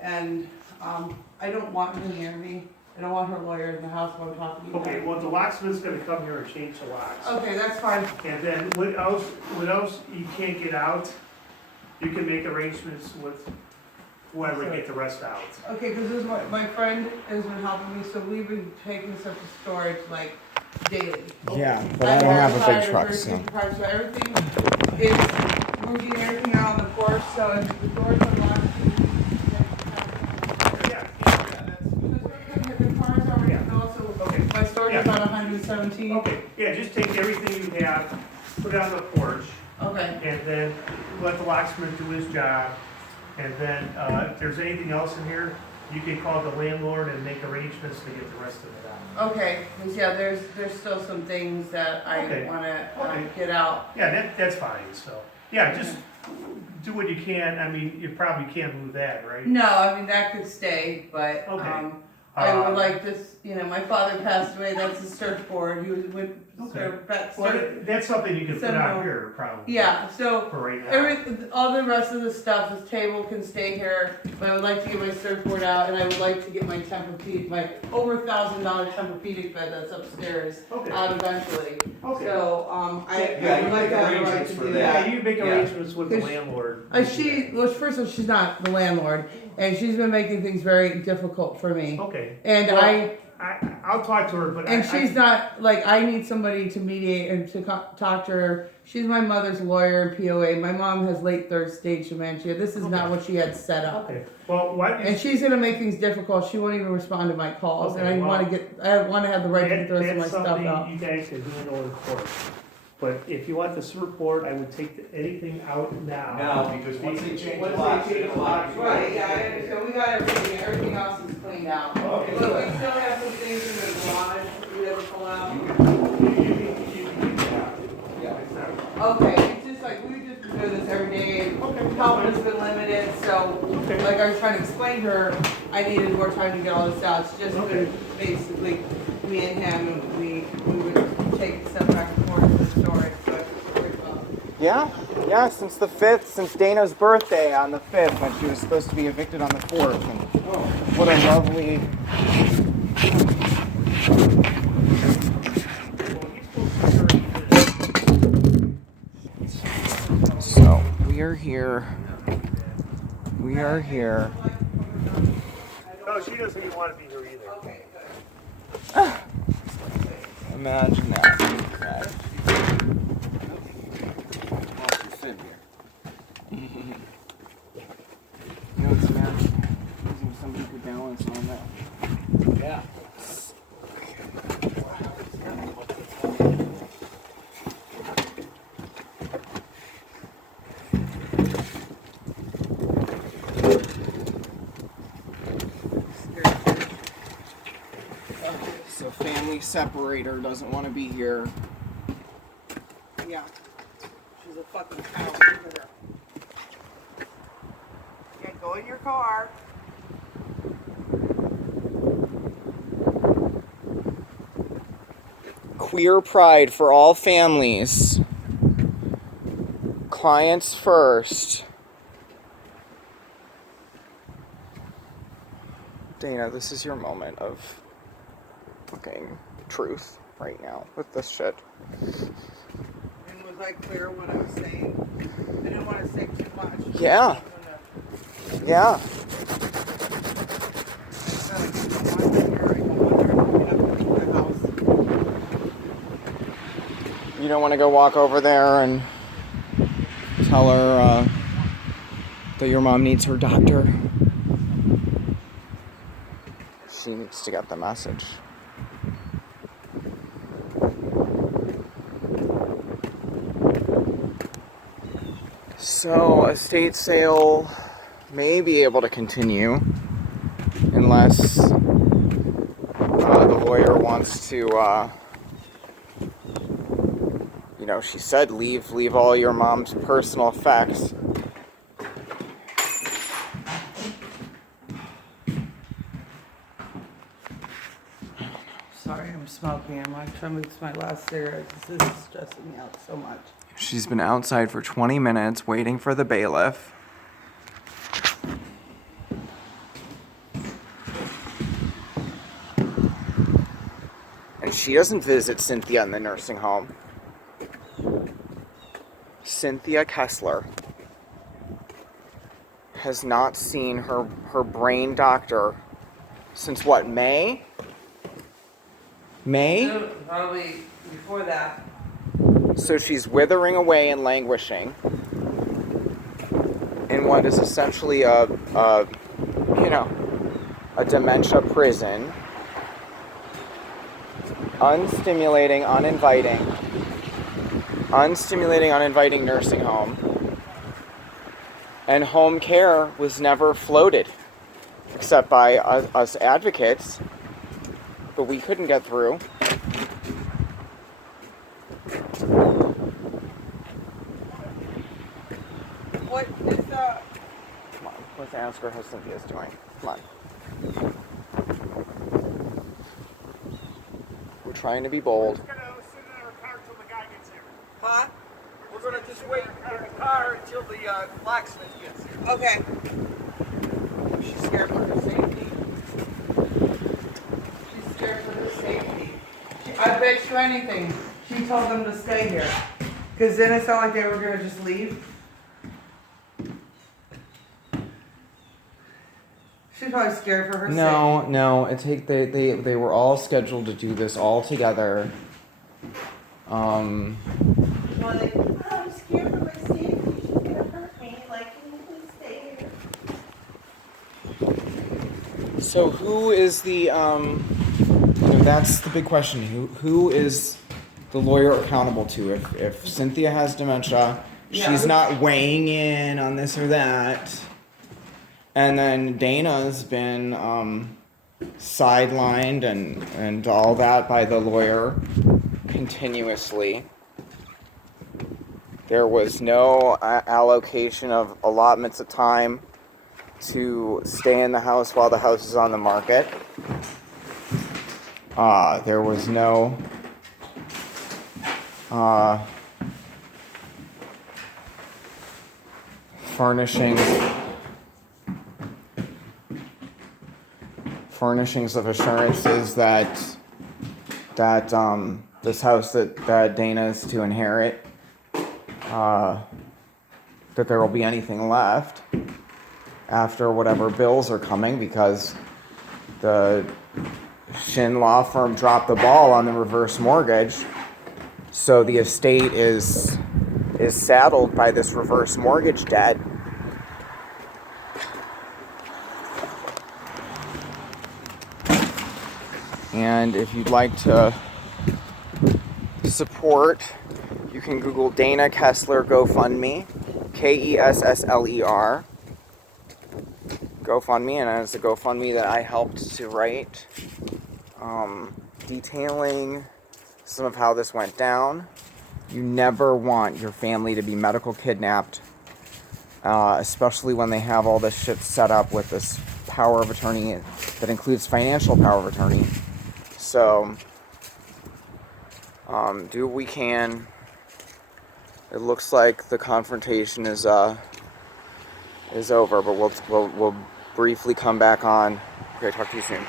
and I don't want her near me. I don't want her lawyer in the house while I'm talking to you. Okay, well, the locksmith's gonna come here and change the locks. Okay, that's fine. And then what else you can't get out, you can make arrangements with whoever to get the rest out. Okay, because this is my friend has been helping me, so we've been taking stuff to storage like daily. Yeah, but I don't have a big truck, so so. everything is, we're getting everything out on the porch, so if the doors are locked. Yeah, The car's already built, so okay. my storage is on 117. Okay, yeah, just take everything you have, put it on the porch, Okay. and then let the locksmith do his job. And then, if there's anything else in here, you can call the landlord and make arrangements to get the rest of it out. Okay, because yeah, there's still some things that I Okay. want to Okay. get out. Yeah, that's fine, so, yeah, just do what you can, I mean, you probably can't move that, right? No, I mean, that could stay, but, Okay. I would like this, my father passed away, that's his surfboard, he was with, Okay. Well, that's something you can put out here, probably. yeah, so, For right now. all the rest of the stuff, this table can stay here, but I would like to get my surfboard out, and I would like to get my Tempur-Pedic, my over $1,000 Tempur-Pedic bed that's upstairs Okay. out eventually. Okay. So, I Yeah, you would like make to have the right arrangements to for do that. Yeah, that. you make Yeah. arrangements with the Cause landlord. Well, first of all, she's not the landlord, and she's been making things very difficult for me. Okay. And Well, I'll talk to her, but she's not, like, I need somebody to mediate and to talk to her. She's my mother's lawyer in POA. My mom has late third stage dementia. This is not what she had set up. Okay, well, why don't you? And she's gonna make things difficult. She won't even respond to my calls, and Okay, I well, wanna have the right to get the rest of my That's stuff something out. you guys can handle in court. But if you want the surfboard, I would take anything out now. Now, because once they change the Once they locks, change it'll the lock locks, you. Right, yeah, I understand. We got everything else is cleaned out. Okay. But we still have some things in the garage we have to pull out. You can get it out. Yeah. Okay, it's just like, we just do this every day, and help has been limited, so, Okay. like I was trying to explain to her, I needed more time to get all this out. It's just been basically me and him, and we would take stuff back and forth to the storage, so it's pretty well. Yeah, since the 5th, since Dana's birthday on the 5th, when she was supposed to be evicted on the 4th. And what a lovely. So, we are here. We are here. No, she doesn't even want to be here either. Okay, good. Imagine that. You know, it's imagine using somebody to balance on that. Yeah. So family separator doesn't want to be here. Yeah. She's a fucking cow. Look at her. Yeah, go in your car. Queer pride for all families. Clients first. Dana, this is your moment of fucking truth right now with this shit. And was I clear what I was saying? I didn't want to say too much. Yeah. Yeah. You don't want to go walk over there and tell her that your mom needs her doctor. She needs to get the message. So, estate sale may be able to continue unless the lawyer wants to, she said leave all your mom's personal effects. Sorry, I'm smoking. I'm trying to make my last cigarette. This is stressing me out so much. She's been outside for 20 minutes waiting for the bailiff. And she doesn't visit Cynthia in the nursing home. Cynthia Kessler has not seen her brain doctor since what, May? May? No, probably before that. So she's withering away and languishing in what is essentially a dementia prison. Unstimulating, uninviting nursing home. And home care was never floated, except by us advocates, but we couldn't get through. What is Come on, let's ask her how Cynthia's doing. Come on. We're trying to be bold. We're gonna sit in our car until the guy gets here. Huh? We're gonna just wait in the car until the locksmith gets here. Okay. She's scared for her safety. She's scared for her safety. I bet you anything. She told them to stay here. Because then it sounded like they were going to just leave. She's probably scared for her safety. No. They were all scheduled to do this all together. Well, I'm scared for my safety. She's going to hurt me. Like, can you please stay here? So who is the that's the big question. Who is the lawyer accountable to if Cynthia has dementia, Yeah. she's not weighing in on this or that, and then Dana's been sidelined and all that by the lawyer continuously. There was no allocation of allotments of time to stay in the house while the house is on the market. There was no furnishings of assurances that this house that Dana is to inherit, that there will be anything left after whatever bills are coming, because the Shin law firm dropped the ball on the reverse mortgage. So the estate is saddled by this reverse mortgage debt. And if you'd like to support, you can Google Dana Kessler GoFundMe, Kessler. GoFundMe, and it's a GoFundMe that I helped to write, detailing some of how this went down. You never want your family to be medical kidnapped, especially when they have all this shit set up with this power of attorney that includes financial power of attorney. So, do what we can. It looks like the confrontation is over, but we'll briefly come back on. Okay, talk to you soon.